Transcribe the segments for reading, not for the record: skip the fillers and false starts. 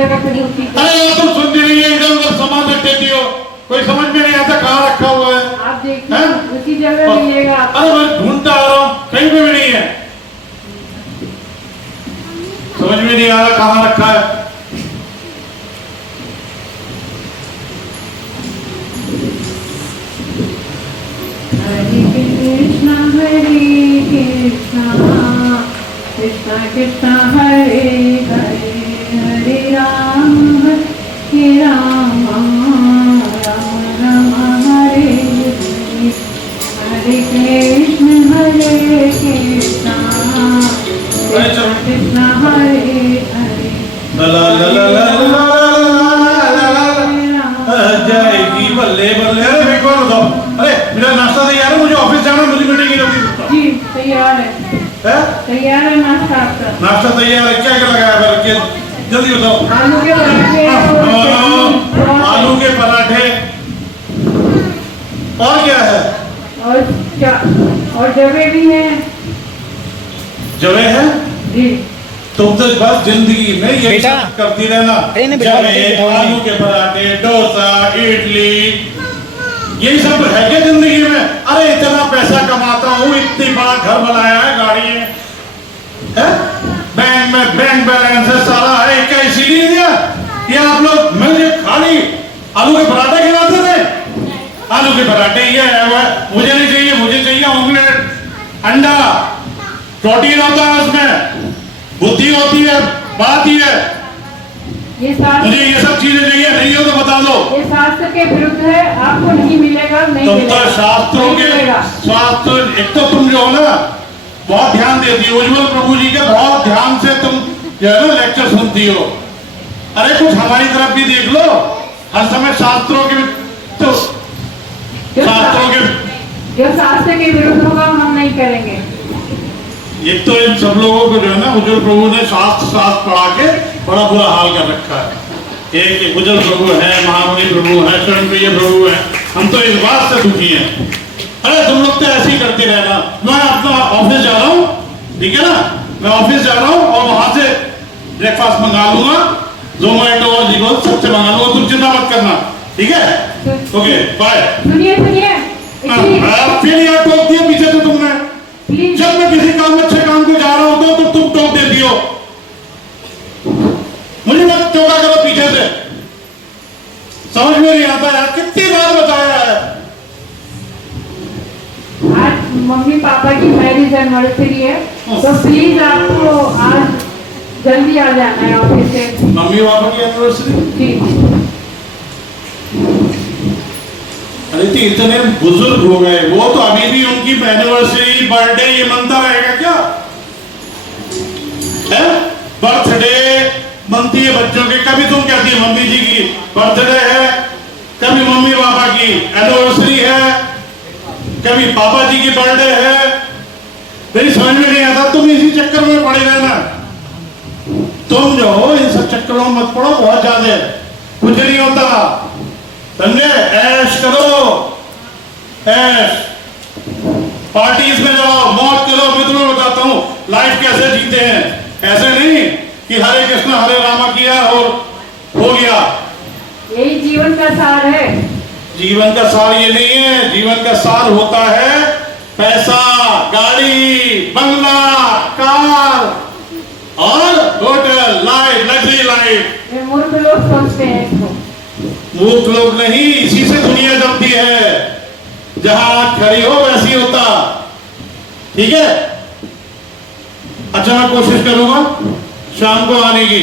जगह खड़ी होती है। अरे तुम सुनती नहीं है, इधर उधर सामान रख देती हो, कोई समझ में नहीं आता कहाँ रखा हुआ है। आप देखिए उसी जगह मिलेगा। अरे मैं ढूंढता आ रहा हूँ, कहीं पे भी नहीं है, समझ में नहीं आ रहा कहाँ रखा है। हरे कृष्णा कृष्णा कृष्णा हरे हरे, हरे राम राम राम हरे हरे, हरे कृष्णा कृष्णा हरे हरे। ला ला ला ला ला जाएगी बल्ले बल्ले। अरे मेरे को बताओ, अरे मेरा नाश्ता तैयार है, मुझे ऑफिस जाना, मुझे मीटिंग की जी तैयार है, तैयार है नाश्ता आपका। नाश्ता तैयार है, क्या क्या लगाया है रखिए, जल्दी बताओ। आलू के पराठे, आलू के पराठे, और क्या है? और जवे भी है। जवे है जी। तुम तो बस जिंदगी में यही सब करती रहना, जवे, आलू के पराठे, डोसा, इडली, यही सब है क्या जिंदगी में? अरे इतना पैसा कमाता हूँ, इतनी बड़ा घर बनाया है, गाड़ी है, बैंक में बैंक बैलेंस है, सारा है, क्या इसीलिए दिया कि आप लोग मुझे खाली आलू के पराठे खिलाते थे? आलू के पराठे ये है वो, मुझे नहीं चाहिए, मुझे चाहिए ऑमलेट, अंडा, प्रोटीन होता है उसमें, बुद्धि होती है, बात ही है। मुझे ये सब चीजें चाहिए, नहीं हो तो बता दो। ये शास्त्र के विरुद्ध है, आपको नहीं मिलेगा, नहीं तुम मिलेगा। तो शास्त्रों के शास्त्र, एक तो तुम जो हो ना बहुत ध्यान देती हो, उज्जवल प्रभु जी के बहुत ध्यान से तुम जो है ना लेक्चर सुनती हो। अरे कुछ हमारी तरफ भी देख लो, हर समय शास्त्रों के तो शास्त्रों के जो शास्त्र के विरुद्ध होगा हम नहीं करेंगे। एक तो इन सब लोगों को जो है ना उज्जवल प्रभु ने शास्त्र पढ़ा के बड़ा बुरा हाल कर रखा है। एक उज्जवल प्रभु है, महामुनि प्रभु है, स्वयं प्रिय प्रभु है, हम तो इस बात से दुखी हैं। अरे तुम लोग तो ऐसे ही करते रहना। मैं अपना ऑफिस जा रहा हूँ, ठीक है ना, मैं ऑफिस जा रहा हूँ और वहां से ब्रेकफास्ट मंगा लूंगा, जोमेटो और जिगो सबसे मंगा लूंगा, तुम चिंता मत करना, ठीक है? Okay bye. सुनिए सुनिए, फिर यार टोक दिया पीछे से तुमने। जब मैं किसी काम अच्छे काम को जा रहा होता हूं तो तुम टोक देती हो, मुझे मत टोका करो पीछे से, समझ में नहीं आता यार, कितनी बार बताया है। आज मम्मी पापा की मैरिज एनिवर्सरी है, तो प्लीज आपको आज जल्दी आ जाना है ऑफिस से। मम्मी पापा की एनिवर्सरी? जी। अरे तो इतने बुजुर्ग हो गए, वो तो अभी भी उनकी एनिवर्सरी बर्थडे ये मनता रहेगा क्या है? बर्थडे मनती है बच्चों के, कभी तुम कहती है मम्मी जी की बर्थडे है, कभी मम्मी पापा की एनिवर्सरी है, कभी पापा जी की बर्थडे है। मेरी समझ में नहीं आता, तुम इसी चक्कर में पड़े रहना। तुम जो हो इन सब चक्करों में मत पड़ो, बहुत ज्यादा कुछ नहीं होता, समझे? ऐश करो, ऐश, पार्टीज में जाओ, मौज करो। मैं तुम्हें बताता हूँ लाइफ कैसे जीते हैं, ऐसे नहीं कि हरे कृष्ण हरे रामा किया और हो गया। यही जीवन का सार है। जीवन का सार ये नहीं है, जीवन का सार होता है पैसा, गाड़ी, बंगला, कार और होटल, लाइफ, लग्जरी लाइफ। ये मूर्ख लोग सोचते हैं इसको। मूर्ख लोग नहीं, इसी से दुनिया जमती है, जहां आंख खड़ी हो वैसी होता, ठीक है? अच्छा मैं कोशिश करूंगा शाम को आने की,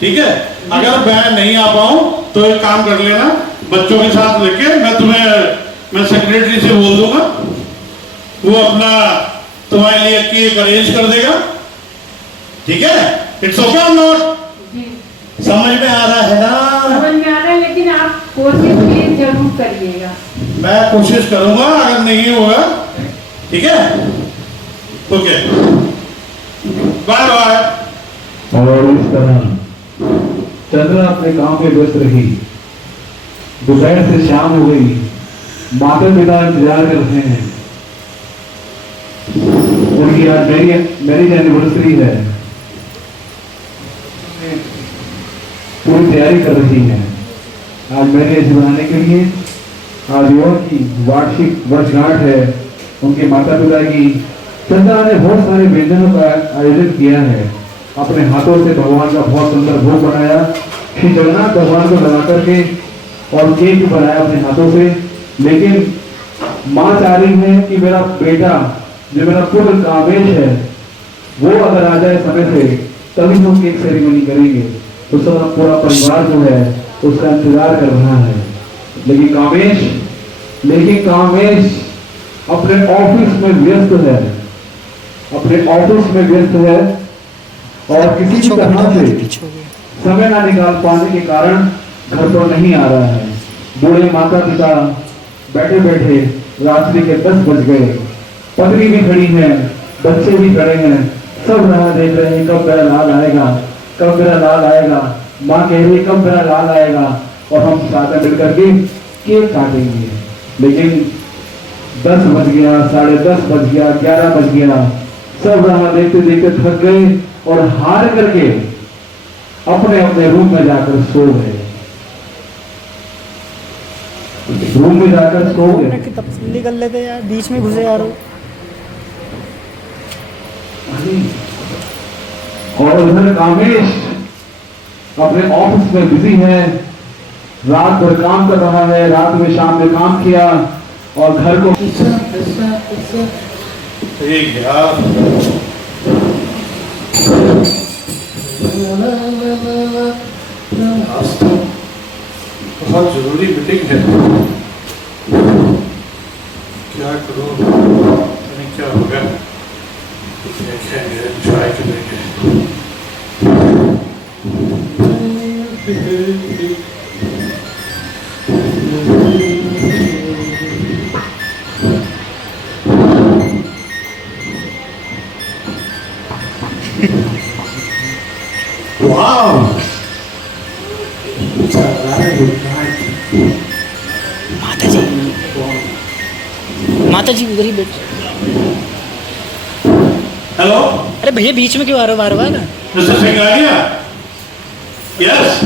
ठीक है? अगर मैं नहीं आ पाऊं तो एक काम कर लेना, बच्चों के साथ लेके मैं सेक्रेटरी से बोल दूंगा, वो अपना तुम्हारे लिए केक अरेंज कर देगा, ठीक है? It's okay not? समझ में आ रहा है ना? समझ में आ रहा है, लेकिन आप कोशिश प्लीज जरूर करिएगा। मैं कोशिश करूंगा, अगर नहीं होगा ठीक है, ओके, बाय बाय। और इस तरह चंद्रा अपने काम में व्यस्त रही। दोपहर से शाम हो गई, माता पिता इंतजार कर रहे हैं। उनकी आज मैरिज एनिवर्सरी है। पूरी तैयारी कर रही हैं आज मैरिज बनाने के लिए। आज युवा की वार्षिक वर्षगांठ है उनके माता पिता की। चंद्रा ने बहुत सारे व्यंजनों का आयोजन किया है, अपने हाथों से भगवान का बहुत सुंदर भोग बनाया, श्री जगन्नाथ भगवान को लगा करके, और केक भी बनाया अपने हाथों से। लेकिन माँ चाह रही है कि मेरा बेटा जो मेरा पुत्र कामेश है वो अगर आ जाए समय से तभी हम केक सेरेमनी करेंगे। तो सब पूरा परिवार जो है उसका इंतजार कर रहा है। लेकिन कामेश अपने ऑफिस में व्यस्त है, और किसी भी तरह से समय ना निकाल पाने के कारण घर पर नहीं आ रहा है। बूढ़े माता पिता बैठे बैठे रात्रि के 10 बज गए, पत्नी भी खड़ी है, बच्चे भी खड़े हैं, सब राह देख रहे हैं कब मेरा लाल आएगा, कब मेरा लाल आएगा। माँ कह रही कब मेरा लाल आएगा और हम साथ में मिलकर के केक काटेंगे। लेकिन 10 बज गया, 10:30 बज गया, 11 बज गया, सब राह देखते देखते थक गए और हार करके अपने अपने रूम में जाकर सो गए। रूम में जाकर सो गए। तब्दीली कर लेते यार, बीच में घुसे यार। और उधर कामेश अपने ऑफिस में बिजी है, रात भर काम कर रहा है, रात में शाम में काम किया और घर को ठीक यार। आज तो बहुत जरूरी मीटिंग है, क्या करूं, नहीं क्या होगा, देखेंगे, ट्राई करेंगे। वाह, माता जी उधर ही बैठ। हेलो, अरे भैया बीच में क्यों आ रहे हो बार बार? मिस्टर सिंह आ गया? यस,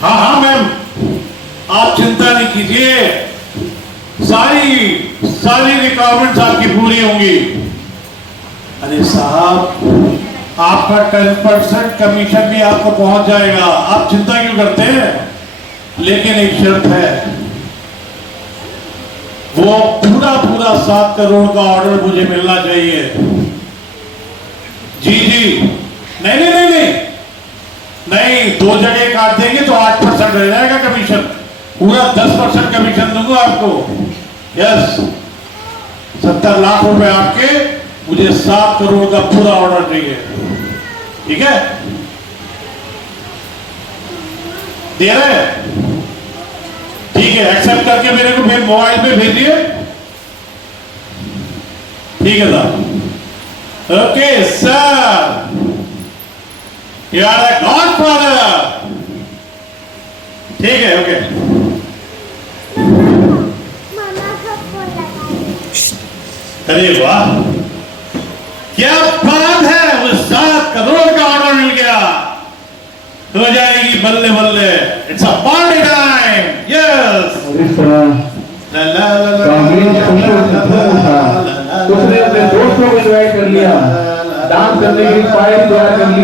हाँ मैम, आप चिंता नहीं कीजिए, सारी रिक्वायरमेंट्स आपकी पूरी होंगी। अरे साहब, आपका 10% कमीशन भी आपको पहुंच जाएगा, आप चिंता क्यों करते हैं? लेकिन एक शर्त है, वो पूरा 7 करोड़ का ऑर्डर मुझे मिलना चाहिए। जी, नहीं, 2 जगह काट देंगे तो 8% रह जाएगा कमीशन, पूरा 10% कमीशन दूंगा आपको। यस, 70 लाख रुपए आपके, मुझे 7 करोड़ का पूरा ऑर्डर चाहिए, ठीक है? दे रहे? ठीक है, एक्सेप्ट करके मेरे को फिर मोबाइल पे भेजिए, ठीक है sir. Okay sir, you are the godfather, ठीक है, ओके। अरे वाह, क्या बात है, वो 7 करोड़ का ऑर्डर मिल गया, हो जाएगी बल्ले बल्ले। It's a party time, yes. इस तरह उसने अपने दोस्तों को इन्वाइट कर लिया, डांस करने के लिए पार्टी तैयार कर ली,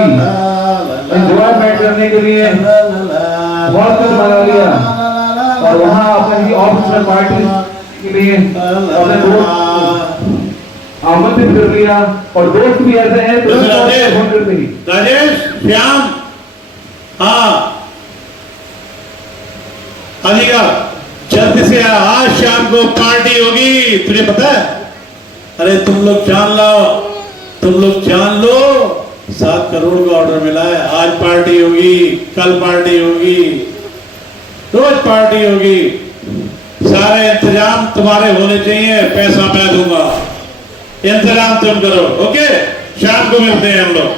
एंजॉयमेंट करने के लिए बहुत कुछ बना लिया, और वहाँ अपने ऑफिस में पार्टी के लिए अपने दोस्त आमंत्रित कर लिया, और दोस्त भी ऐसे हैं तो राजेश, श्याम, हाँ अधिका जल्दी से आज शाम को पार्टी होगी, तुझे पता है? अरे तुम लोग जान लो, 7 करोड़ का ऑर्डर मिला है, आज पार्टी होगी, कल पार्टी होगी, रोज पार्टी होगी, सारे इंतजाम तुम्हारे होने चाहिए, पैसा मैं दूंगा, इंतजाम तुम करो, ओके? शाम को मिलते हैं हम लोग,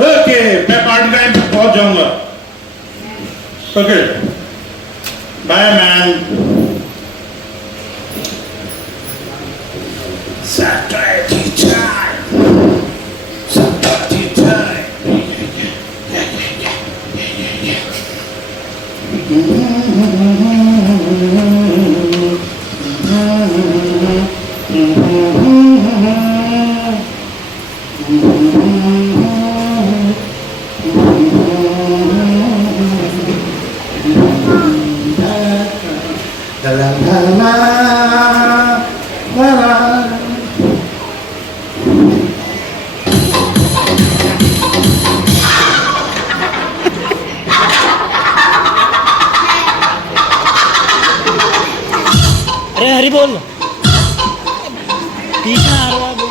ओके? मैं पार्टी टाइम तक पहुंच जाऊंगा, okay? By man. Saturday time. अरे हरी बोल, पीछे आ रहा है, बोल।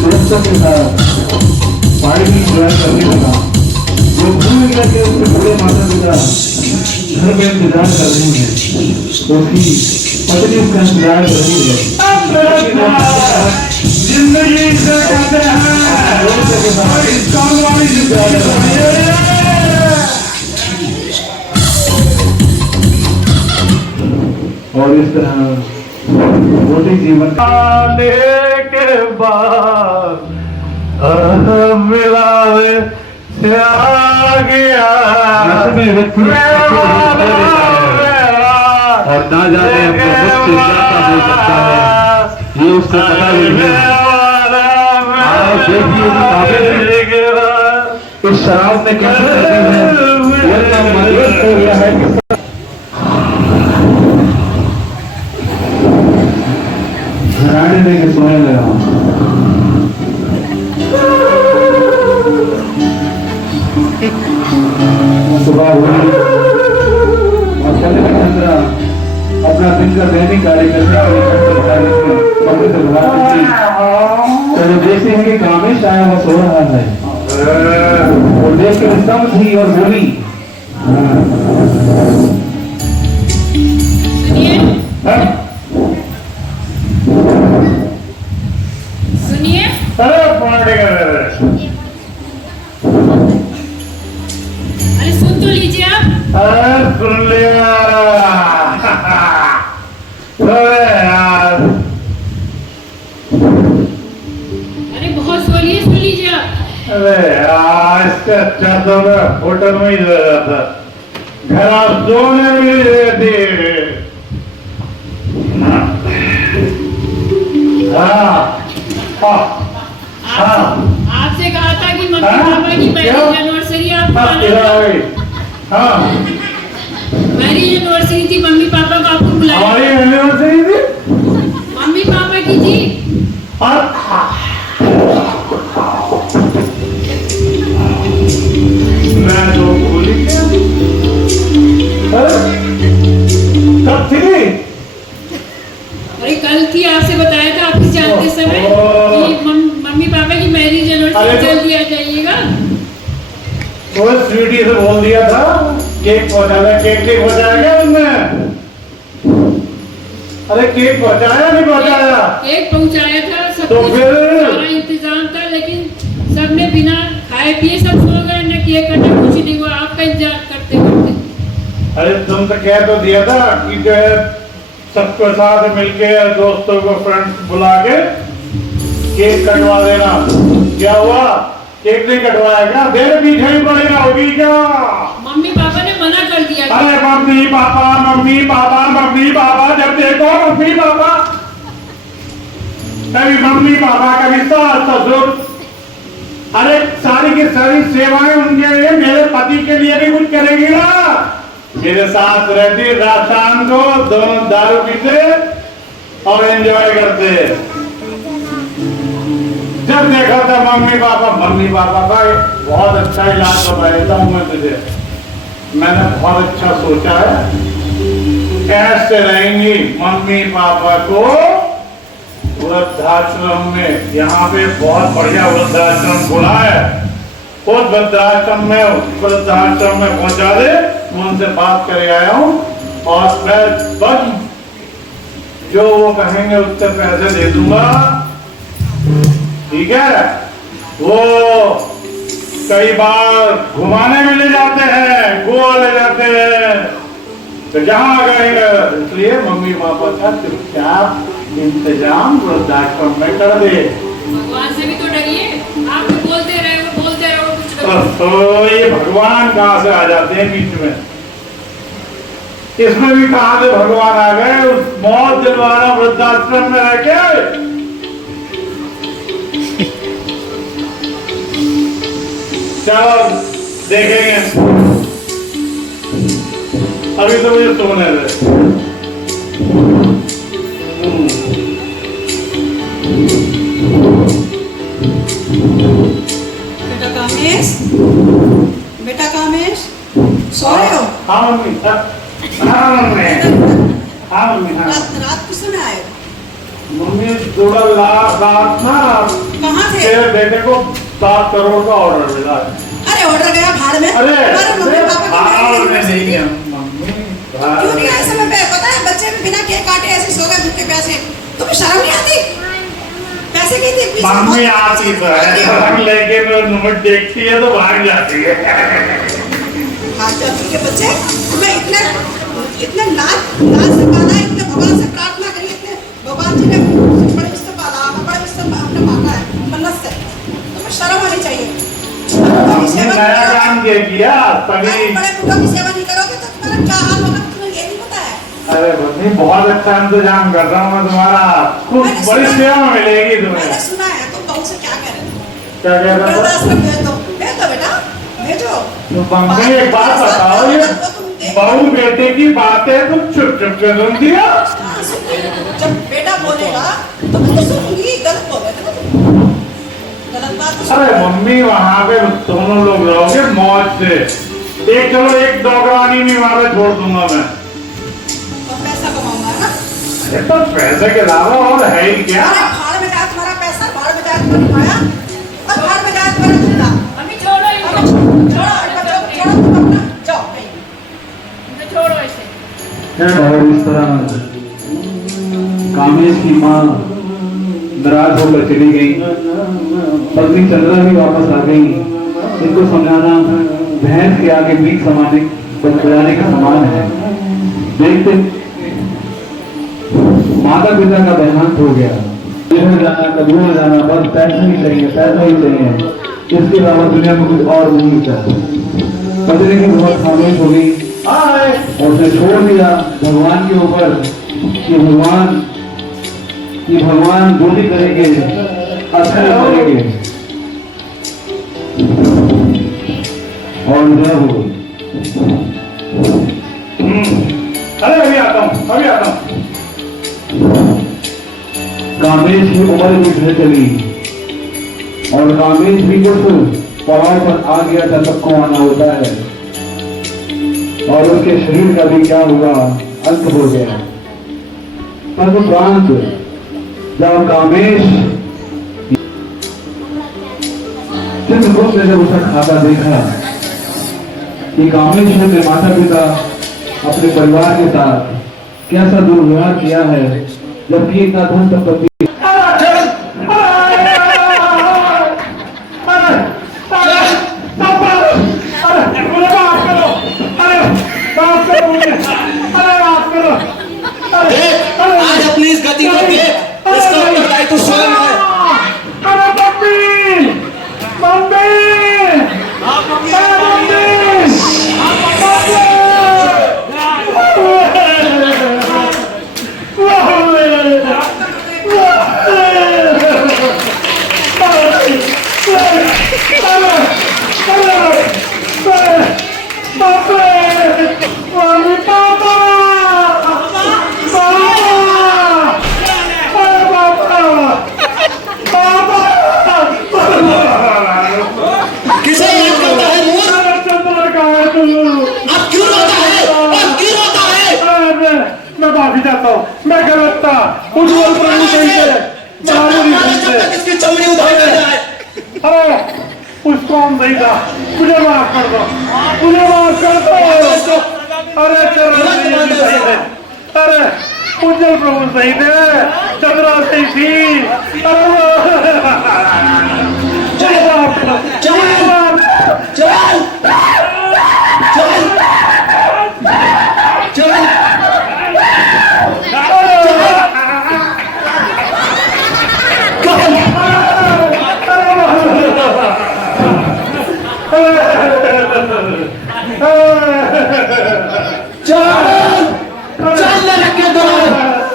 दोस्तों के साथ पार्टी एंजॉय करने लगा। वो भूल गया कि उसके बूढ़े माता पिता घर में इंतजार कर रही है, उसकी पत्नी उसका इंतजार कर रही है। जिंदगी से कहते हैं दोस्तों के साथ इस काम वाली जिंदगी और इस तरह छोटे जीवन आने के बाद मिलावे से आ गया और ना जाने अपने मुझसे क्या हो सकता है ये उससे पता नहीं है। आप देखिए इस शराब में क्या मजबूत हो गया है। घराने में सोने लगा सुबह हुई और चले चंद्रा अपना दिन का दैनिक कार्य करने तो जैसे इनके कामेश आया वो सो रहा है और देख के स्तंभ थी और बोली सुनिए अरे सुन तो लीजिए आप। सुन लिया यार। अरे बहुत सोलिए, सुन लीजिए आप। अरे यार इससे अच्छा तो मैं होटल में ही रह था, घर आप सोने में ही रहती। आपसे कहा था कि मम्मी पापा की पहली एनिवर्सरी आप बुलाया? हमारी एनिवर्सरी थी मम्मी पापा की थी। और मैं तो भूल ही गया। कब थी? अरे कल थी, आपसे बताया था ऑफिस जाते समय कि मम्मी पापा की मैरिज एनिवर्सरी जल्दी आ जाइएगा। तो स्वीटी से बोल दिया था केक पहुंचाना, केक पहुंचाया क्या तुमने? अरे केक पहुंचाया नहीं पहुंचाया? केक पहुंचाया था, सब तो कुछ फिर? सारा इंतजाम था, लेकिन सबने बिना खाए पिए सब सो गए, न केक कटा, कुछ नहीं हुआ आपका इंतजार करते करते। अरे तुम तो कह तो दिया था कि जो है सबको साथ मिलके दोस्तों को फ्रेंड्स बुला के केक कटवा देना। क्या हुआ? केक नहीं कटवाया क्या? देर पीछे ही पड़ेगा, होगी क्या? मम्मी पापा ने मना कर दिया। अरे mummy papa mummy papa mummy papa, जब देखो मम्मी पापा, कभी मम्मी पापा कभी सास ससुर। अरे सारी की सारी सेवाएं उनके लिए, मेरे पति के लिए भी कुछ करेगी ना। मेरे साथ रहती, रात शाम को दोनों दारू पीते और एंजॉय करते। जब देखा था मम्मी पापा भाई बहुत अच्छा इलाज करवा देता हूं मैं तुझे। मैंने बहुत अच्छा सोचा है, कैसे रहेंगी मम्मी पापा को वृद्धाश्रम में। यहाँ पे बहुत बढ़िया वृद्धाश्रम खुला है, उस वृद्धाश्रम में पहुंचा दे। मैं उनसे बात कर आया हूँ और मैं बस जो वो कहेंगे उससे पैसे दे दूंगा, ठीक है? वो कई बार घुमाने में ले जाते हैं, गोवा ले जाते हैं, तो जहाँ कहेंगे। इसलिए मम्मी पापा का चुपचाप इंतजाम वृद्धाश्रम में कर दे। भगवान से भी तो डरिए, आप तो बोलते रहे कुछ तो ये भगवान कहाँ से आ जाते हैं बीच में? इसमें भी कहा से भगवान आ गए उस मौत दिलवाना वृद्धाश्रम में रह के। चलो देखेंगे, अभी तो मुझे सोने दे। बेटा कामेश, सो रहे हो? हाँ मम्मी, हाँ मम्मी, हाँ मम्मी, हाँ। रात किस समय आए? मम्मी थोड़ा रात ना कहाँ थे? तेरे बेटे को 7 करोड़ का ऑर्डर मिला। अरे ऑर्डर गया भाड़ में। अरे मम्मी पापा भाड़ में नहीं है मम्मी, क्यों नहीं आए समय पे? पता है बच्चे भी बिना केक काटे ऐसे सो गए भूखे प्यासे। तुम्हें शर्म नहीं आती? पैसे की थी मम्मी आती तो है, लेकिन नोट देखती है तो भाग जाती है। भाग जाती है बच्चे। मैं इतने लाज से पाला, इतने भगवान से प्रार्थना करी, इतने भगवान जी ने बड़े इससे पाला, बड़े इससे आपने मांगा है मन्नत से। तुम्हें शर्म आनी चाहिए। नया काम किया तभी। बड़े बुढ़ों की सेवा नहीं करोगे तो तुम्हारा क्या हाल होगा तुम्हें ये नहीं पता है? अरे मम्मी बहुत अच्छा इंतजाम कर रहा हूँ मैं तुम्हारा, खूब बड़ी सेवा मिलेगी तुम्हें। मैंने सुना है तुम बहू से क्या कह रहे थे? क्या कह रहा था? वृद्धाश्रम भेज दो बेटा, भेजो। तो मम्मी एक बात बताओ, ये बहू बेटे की बातें तुम चुप चुप के सुन दिया? जब बेटा बोलेगा तो मैं तो सुनूंगी। गलत बोल रहे थे ना तुम, गलत बात तो। अरे मम्मी वहाँ पे दोनों लोग रहोगे मौज से। एक चलो एक नौकरानी नहीं वहाँ पे छोड़ दूंगा मैं। तो पैसा कमाऊंगा ना? अरे तो पैसे के अलावा और है ही क्या? अरे भाड़ में जाए तुम्हारा पैसा, भाड़ में जाए तुम्हारी माया, और भाड़ में जाए तुम्हारा धंधा। अभी छोड़ो इनको, छोड़ो तुम अपना, जाओ कहीं। इनको छोड़ो ऐसे। और इस तरह कामेश की माँ नाराज होकर चली गई, पत्नी चंद्रा भी वापस आ गई। इनको समझाना भैंस के आगे बीच समाने बजाने के समान है। देखते माता पिता का देहांत हो गया, इधर जाना कभी उधर जाना, बस पैसा ही चाहिए, पैसा ही चाहिए, इसके अलावा दुनिया में कुछ और नहीं चाहिए। पत्नी की बहुत खामोश हो गई और उसे छोड़ दिया भगवान के ऊपर कि भगवान जो भी करेंगे अच्छा करेंगे। और जब अरे अभी आता हूँ, अभी आता हूँ। कामेश की उम्र भी ढल चली और कामेश भी कुछ पड़ाव पर आ गया था, सबको आना होता है और उनके शरीर का भी क्या हुआ, अंत हो गया। तदुपरांत जब कामेश चित्रगुप्त ने जब उसका खाता देखा कि कामेश ने अपने माता पिता अपने परिवार के साथ कैसा दुर्व्यवहार किया है, जबकि इतना धन संपत्ति आज अपनी इस गति को देख, इसका उत्तरदायी तो स्वयं है। किसे याद करता है मूर्ख? अब क्यों रोता है? अब क्यों रोता है? मैं माफी चाहता हूँ, मैं गलत था। उज्जवल प्रभु सही थे, जब तक इसकी चमड़ी उधार न जाए। अरे उसको हम नहीं था, मुझे माफ कर दो, मुझे माफ कर दो। अरे सही थे, अरे उज्जवल प्रभु सही थे, चंद्रा सही थी।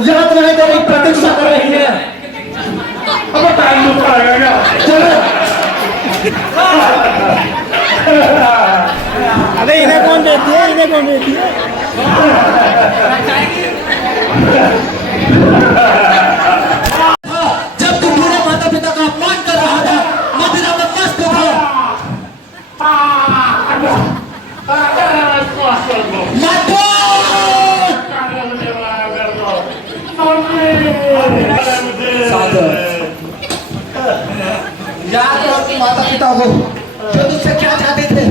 याद रहे तेरी प्रतीक्षा कर रही है। अब टाइम लूट आएगा क्या? अबे इन्हें कौन देती है, इन्हें कौन देती है? जब तुम मेरे माता पिता का अपमान कर रहा था, मदिरा में मस्त था। याद है अपने माता पिता को जो तुझसे क्या चाहते थे,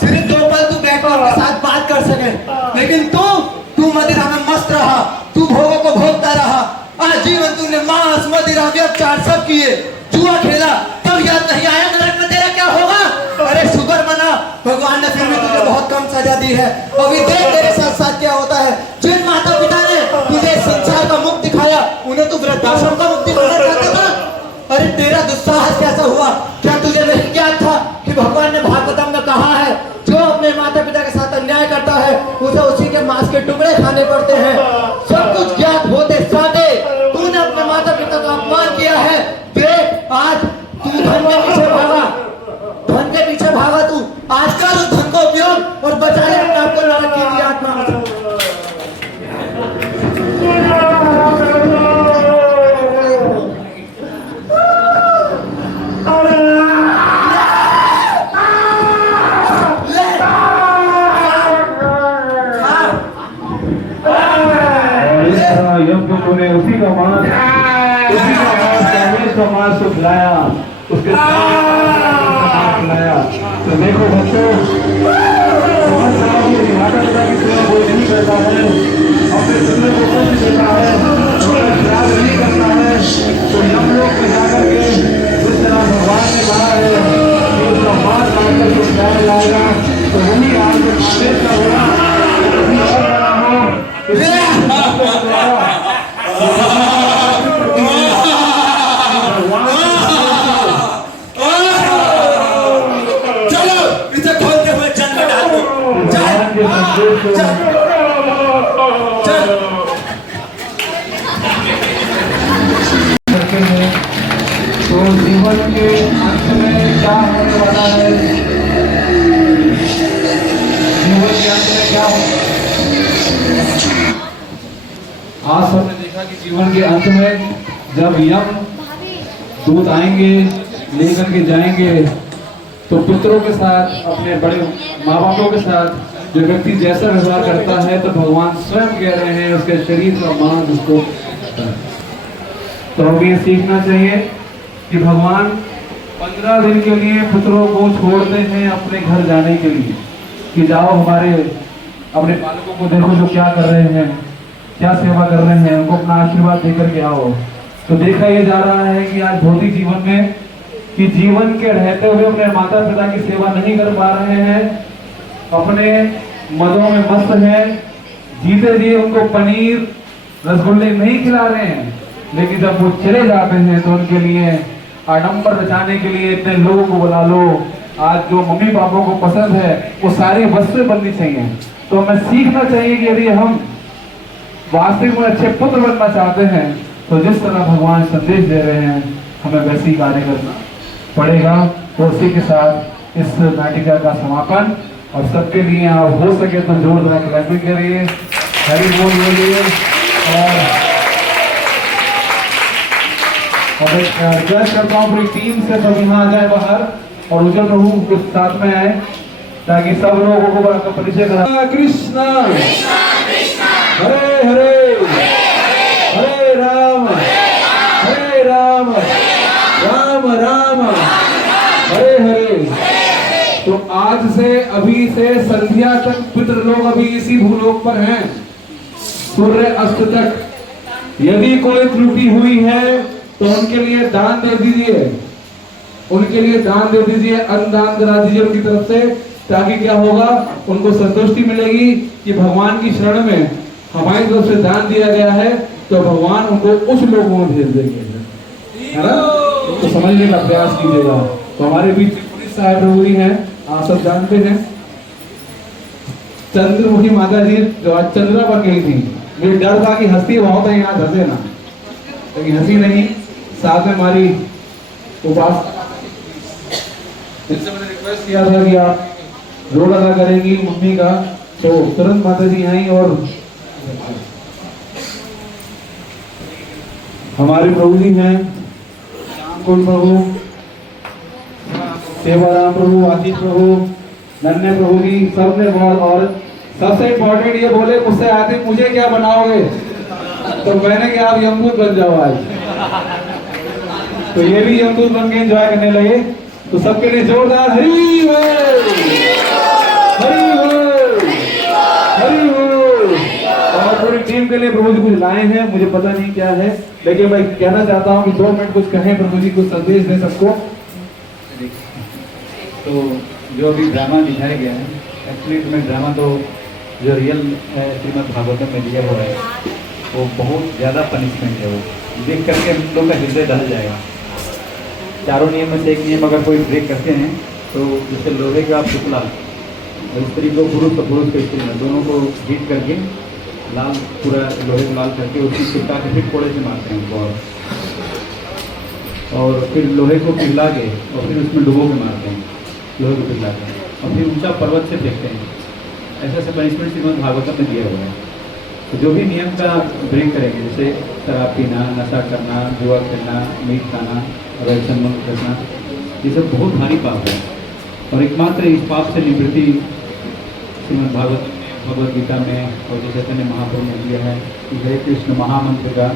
सिर्फ 2 पल तू बैठ कर उनके साथ बात कर सके, लेकिन तू मदिरा में मस्त रहा, तू भोगों को भोगता रहा। आजीवन तूने मांस मदिरा व्यभिचार सब किए, जुआ खेला, तब याद नहीं आया नरक में तेरा क्या होगा? अरे शुक्र मना, भगवान ने फिर भी तुझे बहुत कम सजा दी है। अभी देख तेरे साथ साथ क्या होता है। जिन माता पिता ने तुझे संसार का मुख दिखाया, उन्हें तू वृद्धाश्रम का मुख दिखाना चाहता था। अरे तेरा दुस्साहस कैसा हुआ? क्या तुझे नहीं ज्ञात था कि भगवान ने भागवतम में कहा है, जो अपने माता पिता के साथ अन्याय करता है उसे उसी के मांस के टुकड़े खाने पड़ते हैं। सब कुछ ज्ञात होते साथे तूने अपने माता पिता का अपमान किया है। देख आज तू धन के पीछे भागा, धन के पीछे भागा तू। आज कर उस धन का उपयोग और बचा ले अपने आप को नरक की भी आत्मा से। तूने उसी का मांस कामेश का मांस को खिलाया, उसके खिलाया। तो देखो बच्चों, माता पिता की सेवा कोई नहीं करता है, अपने सुनने को कोई नहीं देता है, श्राद्ध नहीं करता है, तो हम लोग में जाकर के जिस तरह भगवान ने कहा है कि उसका मांस काटकर को खिलाया जाएगा, तो वही आज कामेश का होगा। चलो इसे खोलते हुए जन्म डाल दो। तो जीवन के अंत में क्या होने वाला है? जीवन के अंत में क्या हो आज सबने देखा कि जीवन के अंत में जब यम दूत आएंगे लेकर के जाएंगे तो पितरों के साथ, अपने बड़े माँ बापों के साथ जो व्यक्ति जैसा व्यवहार करता है तो भगवान स्वयं कह रहे हैं उसके शरीर का मान उसको। तो हमें ये सीखना चाहिए कि भगवान 15 दिन के लिए पुत्रों को छोड़ते हैं अपने घर जाने के लिए कि जाओ हमारे अपने बालकों को देखो जो क्या कर रहे हैं, क्या सेवा कर रहे हैं, उनको अपना आशीर्वाद देकर के आओ। तो देखा यह जा रहा है कि आज भौतिक जीवन में कि जीवन के रहते हुए अपने माता पिता की सेवा नहीं कर पा रहे हैं, अपने मदों में मस्त हैं, जीते जी उनको पनीर रसगुल्ले नहीं खिला रहे हैं, लेकिन जब वो चले जाते हैं तो उनके लिए आडंबर बचाने के लिए इतने लोगों को बुला लो। आज जो मम्मी पापा को पसंद है वो सारी वस्तुएं बननी चाहिए। तो हमें सीखना चाहिए कि यदि हम वास्तविक में अच्छे पुत्र बनना चाहते हैं तो जिस तरह भगवान संदेश दे रहे हैं हमें वैसे ही कार्य करना पड़ेगा। तो उसी के साथ इस नाटिका का समापन, और सबके लिए आप हो सके तो जोरदार क्लैपिंग करिए, हरि बोल बोलिए। और रिक्वेस्ट करता हूँ पूरी टीम से सब यहाँ आ जाए बाहर और उज्जवल प्रभु के साथ में आए ताकि सब लोगों को आपका परिचय करा। कृष्णा हरे हरे हरे राम राम राम हरे हरे। तो आज से अभी से संध्या तक पितृलोक अभी इसी भूलोक पर हैं, सूर्य अस्त तक। यदि कोई त्रुटि हुई है तो उनके लिए दान दे दीजिए, उनके लिए दान दे दीजिए, अन्नदान करा दीजिए उनकी तरफ से, ताकि क्या होगा उनको संतुष्टि मिलेगी कि भगवान की शरण में हमारी तरफ से दान दिया गया है तो भगवान उनको उस लोगों में भेज देंगे, है ना। तो समझने का प्रयास कीजिएगा। तो हमारे बीच पुलिस साहब प्रभु जी हैं, आप सब जानते हैं, चंद्रमुखी माता जी जो आज चंद्रा बन गई थी। मुझे डर था कि हंसी बहुत है यहाँ धसे ना, लेकिन हंसी नहीं। साथ में हमारी उपास जिनसे मैंने रिक्वेस्ट किया था कि आप रोल अदा करेंगी मम्मी का, तो तुरंत माता जी आई। और हमारे प्रभु जी हैं रामकुल प्रभु, सेवाराम प्रभु, आशीष प्रभु, नन्हे प्रभु जी, सबने बहुत। और सबसे इम्पोर्टेंट ये बोले मुझसे आते मुझे क्या बनाओगे, तो मैंने कहा आप यमदूत बन जाओ आज। तो ये भी यमदूत बन के एंजॉय करने लगे। तो सबके लिए जोरदार हरि बोल, हरि बोल, हरि बोल। और पूरी टीम के लिए प्रभु जी कुछ लाए हैं, मुझे पता नहीं क्या है, लेकिन मैं कहना चाहता हूँ कि 2 मिनट कुछ कहें, प्रभु जी कुछ संदेश दें सबको। तो जो अभी ड्रामा दिखाया गया है, एक्चुअली में ड्रामा तो जो रियल श्रीमद् भागवतम में दिया हुआ है वो बहुत ज़्यादा पनिशमेंट है। वो देख करके हम लोग का हृदय दहल जाएगा। चारों नियम में से एक नियम अगर कोई ब्रेक करते हैं तो जैसे लोहे का पुतला और स्त्री को पुरुष को स्त्री में दोनों को हीट करके लाल पूरा लोहे को लाल करके उसकी चिपका के फिर कोड़े से मारते हैं उनको, और फिर लोहे को पिघला के और फिर उसमें डुबो के मारते हैं, लोहे को पिघला के, और फिर ऊंचा पर्वत से फेंकते हैं। ऐसा पनिशमेंट श्रीमद् भागवतम में दिया हुआ है। तो जो भी नियम का ब्रेक करेंगे, जैसे शराब पीना, नशा करना, जुआ खेलना, मीट खाना, अवैध संबंध रखना, ये सब बहुत भारी पाप है। और एकमात्र इस पाप से निवृत्ति श्रीमद् भागवत भगवद गीता में और जैसे चैतन्य महाप्रभु ने दिया है कि हरे कृष्ण महामंत्र का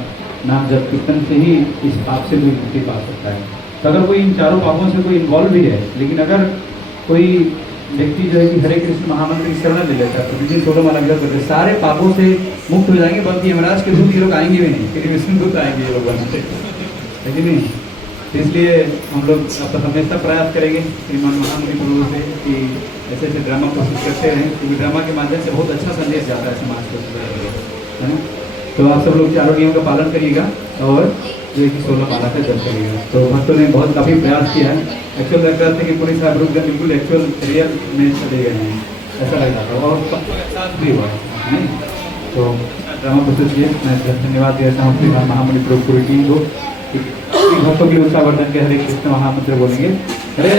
नाम जब कीर्तन से ही इस पाप से कोई मुक्ति पा सकता है। तो अगर कोई इन चारों पापों से कोई इन्वॉल्व भी है, लेकिन अगर कोई व्यक्ति जो है कि हरे कृष्ण महामंत्र की शरण ले लेता है तो विजय 16 माला जप करते सारे पापों से मुक्त हो जाएंगे, बल्कि यमराज के दूत ये लोग आएंगे भी नहीं, फिर विष्णु दूत आएंगे ये लोग बनते, लेकिन नहीं। तो इसलिए हम लोग अब हमेशा प्रयास करेंगे श्रीमान महामंत्री प्रभु से कि ऐसे ऐसे ड्रामा कोशिश करते रहें, क्योंकि ड्रामा के माध्यम से बहुत अच्छा संदेश जाता है समाज को, है ना। तो आप सब लोग चारों नियम का पालन करिएगा और जो है कि 16 माला का जप करिएगा। तो भक्तों ने बहुत काफ़ी प्रयास किया है। एक्चुअल लगता है कि पुलिस साहब रुक गए, बिल्कुल एक्चुअल रियल में चले गए हैं, ऐसा लगता था और साथ भी हुआ है। तो ड्रामा प्रोसेस किए, मैं धन्यवाद देता हूँ श्री महामंत्री प्रभु पूरी टीम को। भक्तों के उत्साहवर्धन के हरे कृष्ण महामंत्र बोलेंगे, हरे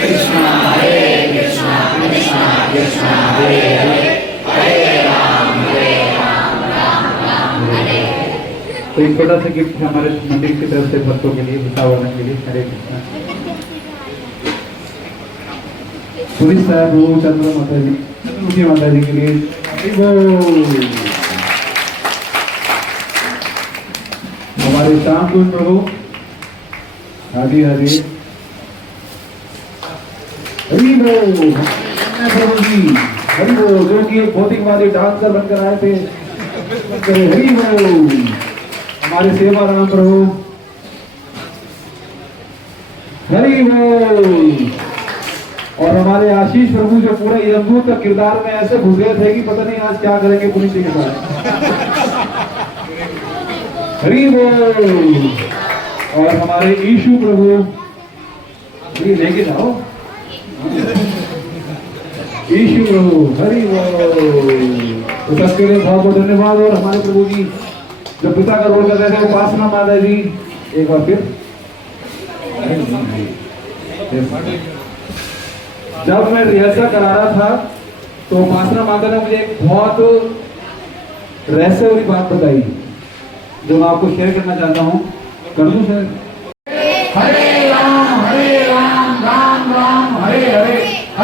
कृष्णा कृष्णा कृष्णा हरे हरे, हरे राम राम राम हरे तो एक छोटा सा गिफ्ट हमारे मंदिर की तरफ से भक्तों के लिए, वृंदावन के लिए। हरे कृष्णा। पुलिस साहब वो चंद्र माता जी, चंद्रमुखी माता जी के लिए वो हमारे श्याम कुंज प्रभु, हाजी हाजी हरि बोल। प्रभु जी हरि बोल, जो कि एक भौतिकवादी डांसर बनकर आए थे, हरि बोल। हमारे सेवा राम प्रभु हरि बोल। और हमारे आशीष प्रभु जो पूरे यमदूत का किरदार में ऐसे घुस गए थे कि पता नहीं आज क्या करेंगे पुलिस के साथ। हरि बोल। और हमारे यीशु प्रभु ये लेके जाओ, यीशु प्रभु हरि बोल। तो सबके लिए बहुत बहुत धन्यवाद। और हमारे प्रभु जी जो पिता का रोल कर रहे थे उपासना माता जी, एक बार फिर जब मैं रिहर्सल करा रहा था तो उपासना माता ने मुझे एक बहुत रहस्य वाली बात बताई जो मैं आपको शेयर करना चाहता हूँ। कर दूं सर?